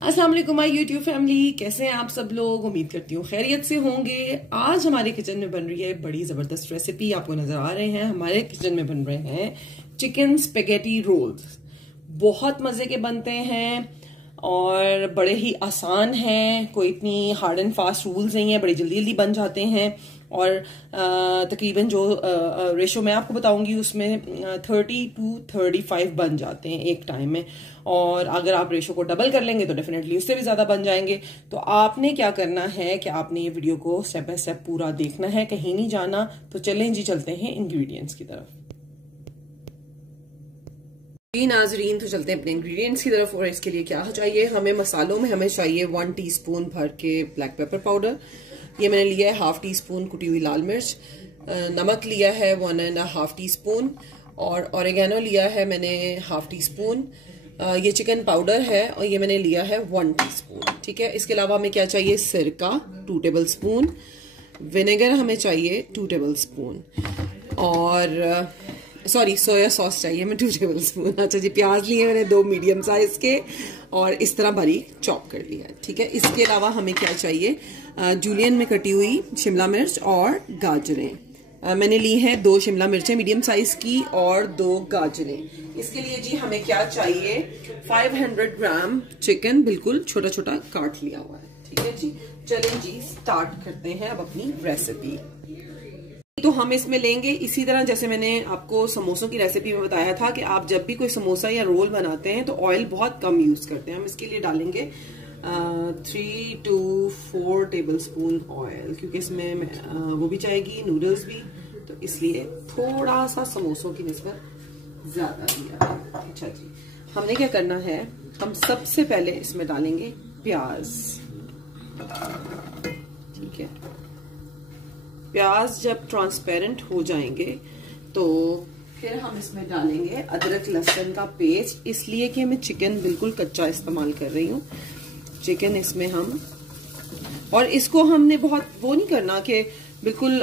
अस्सलाम वालेकुम my YouTube family, कैसे हैं आप सब लोग। उम्मीद करती हूँ खैरियत से होंगे। आज हमारे किचन में बन रही है बड़ी जबरदस्त रेसिपी। आपको नजर आ रहे हैं हमारे किचन में बन रहे हैं चिकन स्पेगेटी रोल्स। बहुत मजे के बनते हैं और बड़े ही आसान हैं। कोई इतनी हार्ड एंड फास्ट रूल्स नहीं है, बड़ी जल्दी जल्दी बन जाते हैं। और तकरीबन जो रेशो मैं आपको बताऊंगी उसमें 30 to 35 बन जाते हैं एक टाइम में। और अगर आप रेशो को डबल कर लेंगे तो डेफिनेटली उससे भी ज्यादा बन जाएंगे। तो आपने क्या करना है कि आपने ये वीडियो को स्टेप बाय स्टेप पूरा देखना है, कहीं नहीं जाना। तो चलें जी, चलते हैं इंग्रेडिएंट्स की तरफ। नाजरीन, तो चलते हैं अपने इंग्रेडिएंट्स की तरफ। और इसके लिए क्या चाहिए हमें, मसालों में हमें चाहिए 1 टीस्पून भर के ब्लैक पेपर पाउडर। ये मैंने लिया है 1/2 टीस्पून कुटी हुई लाल मिर्च। नमक लिया है 1.5 टीस्पून। और ऑरिगेनो लिया है मैंने 1/2 टीस्पून। ये चिकन पाउडर है और ये मैंने लिया है 1 टीस्पून। ठीक है। इसके अलावा हमें क्या चाहिए, सिरका 2 टेबल स्पून, विनेगर हमें चाहिए 2 टेबल स्पून, और सोया सॉस चाहिए हमें 2 टेबल स्पून। अच्छा जी, प्याज लिए मैंने 2 मीडियम साइज के और इस तरह बारीक चॉप कर लिया। ठीक है। इसके अलावा हमें क्या चाहिए, जूलियन में कटी हुई शिमला मिर्च और गाजरें। मैंने ली हैं 2 शिमला मिर्चें मीडियम साइज की और 2 गाजरें। इसके लिए जी हमें क्या चाहिए, 500 ग्राम चिकन बिल्कुल छोटा छोटा काट लिया हुआ है। ठीक है जी। चलें जी, स्टार्ट करते हैं अब अपनी रेसिपी। तो हम इसमें लेंगे इसी तरह जैसे मैंने आपको समोसों की रेसिपी में बताया था कि आप जब भी कोई समोसा या रोल बनाते हैं तो ऑयल बहुत कम यूज करते हैं। हम इसके लिए डालेंगे 3 to 4 टेबल स्पून ऑयल, क्योंकि इसमें वो भी चाहेगी, नूडल्स भी, तो इसलिए थोड़ा सा समोसों की निस्बत ज्यादा दिया है। अच्छा जी, हमने क्या करना है, हम सबसे पहले इसमें डालेंगे प्याज। ठीक है। प्याज जब ट्रांसपेरेंट हो जाएंगे तो फिर हम इसमें डालेंगे अदरक लहसुन का पेस्ट, इसलिए कि मैं चिकन बिल्कुल कच्चा इस्तेमाल कर रही हूँ। चिकन इसमें हम, और इसको हमने बहुत वो नहीं करना कि बिल्कुल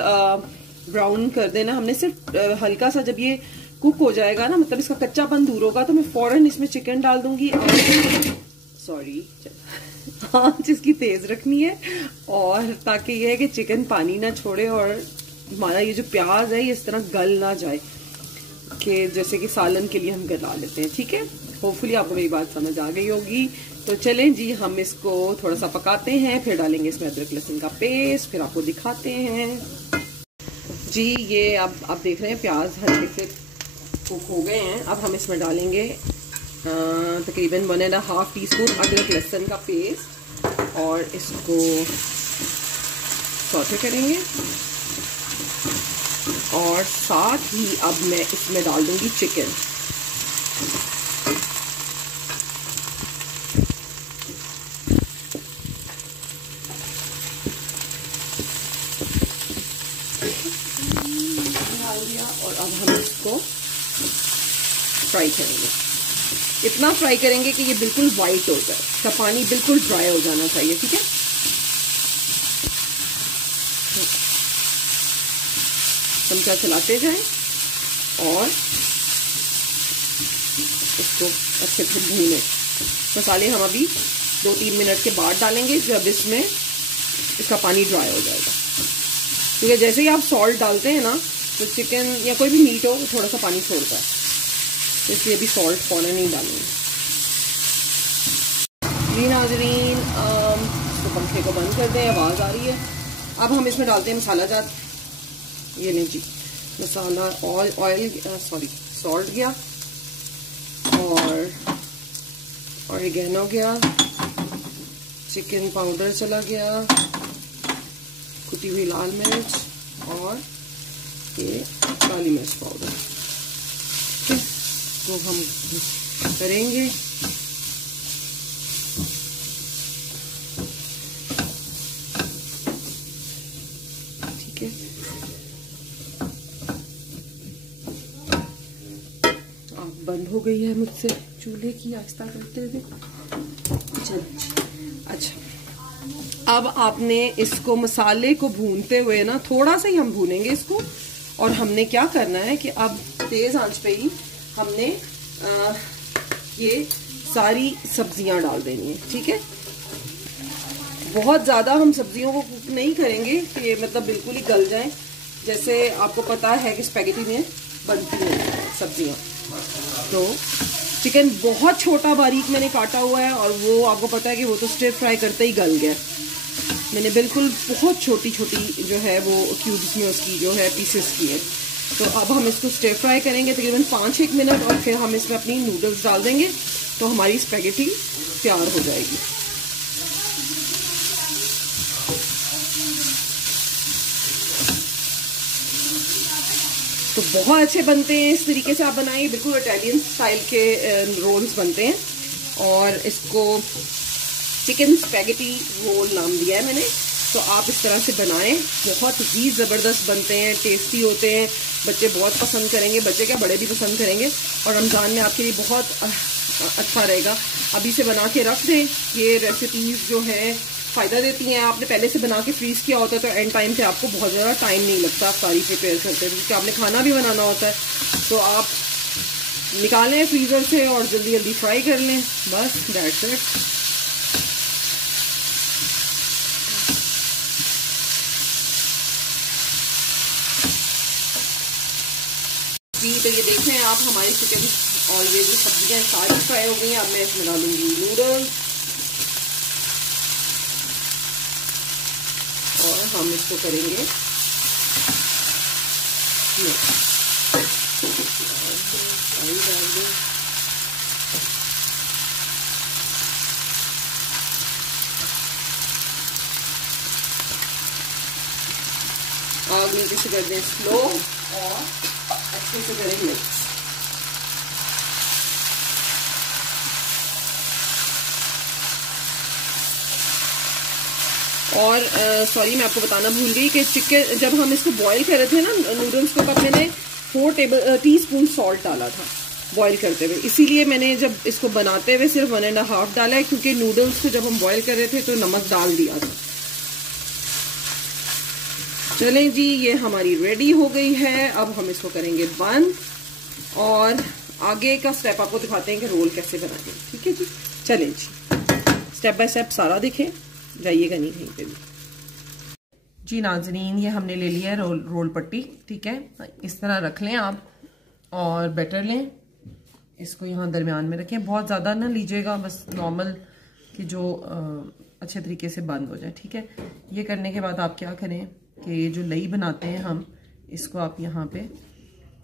ब्राउन कर देना, हमने सिर्फ हल्का सा जब ये कुक हो जाएगा ना, मतलब इसका कच्चापन दूर होगा, तो मैं फौरन इसमें चिकन डाल दूंगी। और सॉरी, आंच इसकी तेज रखनी है, और ताकि ये है कि चिकन पानी ना छोड़े और हमारा ये जो प्याज है ये इस तरह गल ना जाए, कि जैसे कि सालन के लिए हम गला लेते हैं। ठीक है। होपफुली आपको मेरी बात समझ आ गई होगी। तो चलें जी, हम इसको थोड़ा सा पकाते हैं, फिर डालेंगे इसमें अदरक लहसुन का पेस्ट, फिर आपको दिखाते हैं जी। ये अब आप देख रहे हैं प्याज हल्के से कुक हो गए हैं। अब हम इसमें डालेंगे तकरीबन 1.5 टीस्पून अदरक लहसुन का पेस्ट और इसको सौटे करेंगे। और साथ ही अब मैं इसमें डाल दूंगी चिकन। डाल दिया और अब हम इसको फ्राई करेंगे। इतना फ्राई करेंगे कि ये बिल्कुल व्हाइट हो जाए, इसका पानी बिल्कुल ड्राई हो जाना चाहिए। ठीक है। चमचा चलाते जाएं और इसको अच्छे से भूनें। मसाले हम अभी 2-3 मिनट के बाद डालेंगे, जब इसमें इसका पानी ड्राई हो जाएगा। क्योंकि जैसे ही आप सॉल्ट डालते हैं ना, तो चिकन या कोई भी मीट हो तो थोड़ा सा पानी छोड़ता है, तो इसलिए अभी सॉल्ट फौरन नहीं डालेंगे। जी नाज़रीन, तो पंखे को बंद कर दें, आवाज़ आ रही है। अब हम इसमें डालते हैं मसाला जात। ये नहीं जी, मसाला सॉल्ट गया और ऑरिगेनो गया, चिकन पाउडर चला गया, कुटी हुई लाल मिर्च और ये काली मिर्च पाउडर। तो हम करेंगे ठीक है। अब बंद हो गई है मुझसे चूल्हे की आहिस्ता करते हुए। अच्छा, अब आपने इसको मसाले को भूनते हुए ना, थोड़ा सा ही हम भूनेंगे इसको, और हमने क्या करना है कि अब तेज आंच पे ही हमने ये सारी सब्जियां डाल देनी है, ठीक है। बहुत ज़्यादा हम सब्जियों को कुक नहीं करेंगे कि ये मतलब बिल्कुल ही गल जाएं। जैसे आपको पता है कि स्पैगेटी में बनती हैं सब्जियां। तो चिकन बहुत छोटा बारीक मैंने काटा हुआ है और वो आपको पता है कि वो तो स्टिर फ्राई करते ही गल गया। मैंने बिल्कुल बहुत छोटी छोटी जो है वो क्यूब्स में उसकी जो है पीसेस की है। तो अब हम इसको स्टिर फ्राई करेंगे तकरीबन 5-1 मिनट और फिर हम इसमें अपनी नूडल्स डाल देंगे तो हमारी स्पैगेटी तैयार हो जाएगी। तो बहुत अच्छे बनते हैं, इस तरीके से आप बनाइए, बिल्कुल इटालियन स्टाइल के रोल्स बनते हैं। और इसको चिकन स्पैगेटी रोल नाम दिया है मैंने। तो आप इस तरह से बनाएं, बहुत ही ज़बरदस्त बनते हैं, टेस्टी होते हैं, बच्चे बहुत पसंद करेंगे, बच्चे क्या बड़े भी पसंद करेंगे। और रमज़ान में आपके लिए बहुत अच्छा रहेगा। अभी से बना के रख दें, ये रेसिपीज़ जो है फ़ायदा देती हैं। आपने पहले से बना के फ्रीज़ किया होता है तो एंड टाइम पे आपको बहुत ज़्यादा टाइम नहीं लगता सारी प्रिपेयर करते हैं, क्योंकि आपने खाना भी बनाना होता है। तो आप निकालें फ्रीज़र से और जल्दी जल्दी फ्राई कर लें, बस दैट्स इट। जी तो ये देख रहे हैं आप हमारी चिकन और ये जो सब्जियां सारी फ्राई हो गई हैं। अब मैं इसमें डालूंगी नूडल्स और हम इसको करेंगे आग नीचे से कर दें स्लो और अच्छे से करें मिक्स। और सॉरी मैं आपको बताना भूल गई कि चिकन जब हम इसको बॉईल कर रहे थे ना नूडल्स को, तब मैंने 4 टीस्पून सॉल्ट डाला था बॉईल करते हुए। इसीलिए मैंने जब इसको बनाते हुए सिर्फ 1.5 डाला है, क्योंकि नूडल्स को जब हम बॉईल कर रहे थे तो नमक डाल दिया था। चलें जी, ये हमारी रेडी हो गई है। अब हम इसको करेंगे बंद और आगे का स्टेप आपको दिखाते हैं कि रोल कैसे बनाएंगे, ठीक है जी। चलें जी, स्टेप बाय स्टेप सारा देखें, जाइएगा नहीं कहीं पे भी। जी नाज़रीन, ये हमने ले लिया है रोल पट्टी, ठीक है। इस तरह रख लें आप और बैटर लें, इसको यहाँ दरमियान में रखें। बहुत ज़्यादा ना लीजिएगा, बस नॉर्मल कि जो अच्छे तरीके से बंद हो जाए, ठीक है। ये करने के बाद आप क्या करें कि ये जो लई बनाते हैं हम, इसको आप यहाँ पे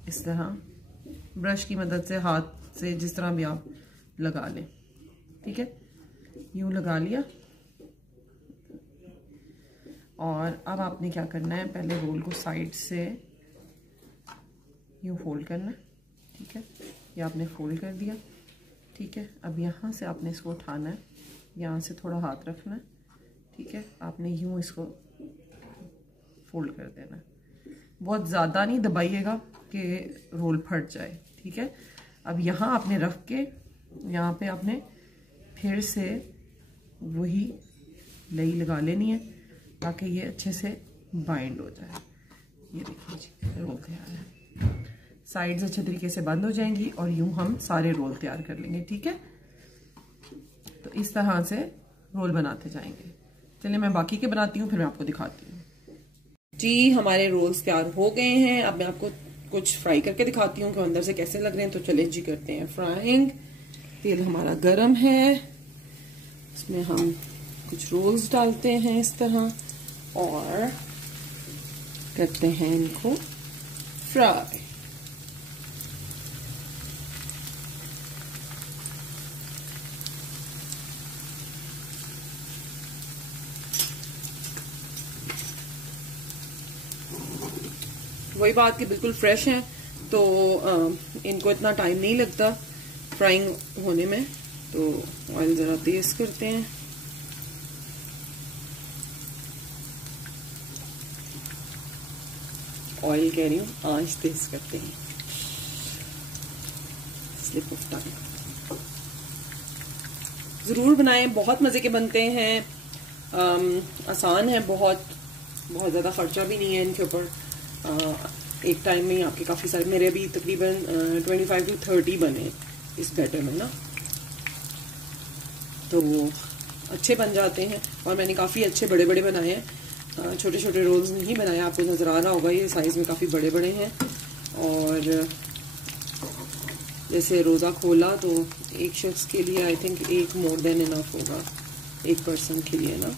इस तरह ब्रश की मदद से, हाथ से, जिस तरह भी आप लगा लें, ठीक है। यूँ लगा लिया और अब आपने क्या करना है, पहले रोल को साइड से यूँ फोल्ड करना है, ठीक है। ये आपने फोल्ड कर दिया, ठीक है। अब यहाँ से आपने इसको उठाना है, यहाँ से थोड़ा हाथ रखना है, ठीक है। आपने यूँ इसको फोल्ड कर देना है, बहुत ज़्यादा नहीं दबाइएगा कि रोल फट जाए, ठीक है। अब यहाँ आपने रख के यहाँ पे आपने फिर से वही लई लगा लेनी है ताकि ये अच्छे से बाइंड हो जाए। ये देखिए जी, रोल तैयार है। साइड्स अच्छे तरीके से बंद हो जाएंगी और यूं हम सारे रोल तैयार कर लेंगे, ठीक है। तो इस तरह से रोल बनाते जाएंगे। चलिए मैं बाकी के बनाती हूँ, फिर मैं आपको दिखाती हूँ। जी हमारे रोल्स तैयार हो गए हैं। अब मैं आपको कुछ फ्राई करके दिखाती हूँ कि अंदर से कैसे लग रहे हैं। तो चले जी करते हैं फ्राइंग। तेल हमारा गरम है, इसमें हम कुछ रोल्स डालते हैं इस तरह और करते हैं इनको फ्राई। वही बात कि बिल्कुल फ्रेश हैं तो इनको इतना टाइम नहीं लगता फ्राइंग होने में। तो ऑयल ज़रा तेज करते हैं। ऑयल कह रही हूँ, आंच तेज करते हैं, स्लिप ऑफ टंग। ज़रूर बनाएं, बहुत मज़े के बनते हैं, आसान है, बहुत ज़्यादा खर्चा भी नहीं है इनके ऊपर। एक टाइम में ही आपके काफ़ी सारे, मेरे भी तकरीबन 25 to 30 बने इस बैटर में ना। तो वो अच्छे बन जाते हैं। और मैंने काफ़ी अच्छे बड़े बड़े बनाए हैं, छोटे छोटे रोल्स नहीं बनाए। आपको नज़र आ रहा होगा ये साइज़ में काफ़ी बड़े बड़े हैं। और जैसे रोज़ा खोला तो एक शख्स के लिए आई थिंक एक मोर देन इनफ होगा, एक पर्सन के लिए ना।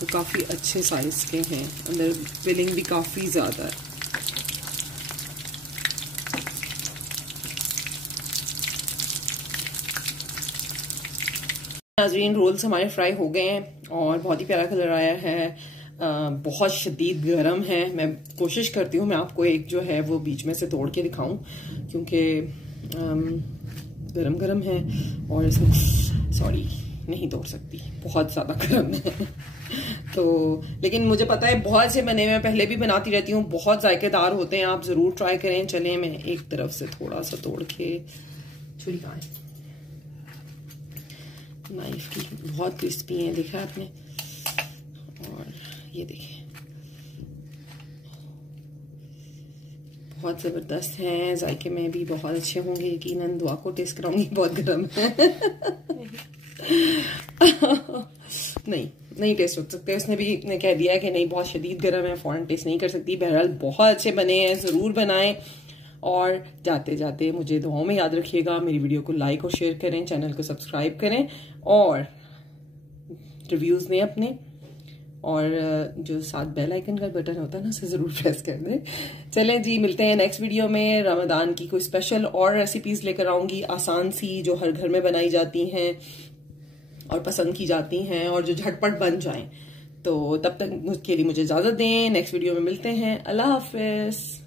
तो काफ़ी अच्छे साइज़ के हैं, अंदर फिलिंग भी काफ़ी ज़्यादा है। नाज़रीन, रोल्स हमारे फ्राई हो गए हैं और बहुत ही प्यारा कलर आया है। बहुत शदीद गर्म है। मैं कोशिश करती हूँ मैं आपको एक जो है वो बीच में से तोड़ के दिखाऊं, क्योंकि गरम गरम है और इसमें सॉरी नहीं तोड़ सकती, बहुत ज़्यादा गर्म है। तो लेकिन मुझे पता है बहुत से बने मैं पहले भी बनाती रहती हूँ, बहुत जायकेदार होते हैं, आप ज़रूर ट्राई करें। चलें मैं एक तरफ से थोड़ा सा तोड़ के, छुरी कहाँ है नाइफ की, बहुत क्रिस्पी है, देखा आपने। और ये देखिए बहुत ज़बरदस्त हैं, जायके में भी बहुत अच्छे होंगे यकीनन। दुआ को टेस्ट कराऊंगी, बहुत गर्म है। नहीं टेस्ट हो सकते, उसने भी ने कह दिया कि नहीं बहुत शदीद गर्म है, फ़ौरन टेस्ट नहीं कर सकती। बहरहाल बहुत अच्छे बने हैं, ज़रूर बनाएं। और जाते जाते मुझे दुआओं में याद रखिएगा, मेरी वीडियो को लाइक और शेयर करें, चैनल को सब्सक्राइब करें और रिव्यूज़ दें अपने। और जो साथ बेल आइकन का बटन होता है ना, उसे ज़रूर प्रेस कर दें। चलें जी, मिलते हैं नेक्स्ट वीडियो में। रमज़ान की कोई स्पेशल और रेसिपीज़ लेकर आऊँगी, आसान सी, जो हर घर में बनाई जाती हैं और पसंद की जाती हैं और जो झटपट बन जाएं। तो तब तक के लिए मुझे इजाज़त दें, नेक्स्ट वीडियो में मिलते हैं। अल्लाह हाफ़िज़।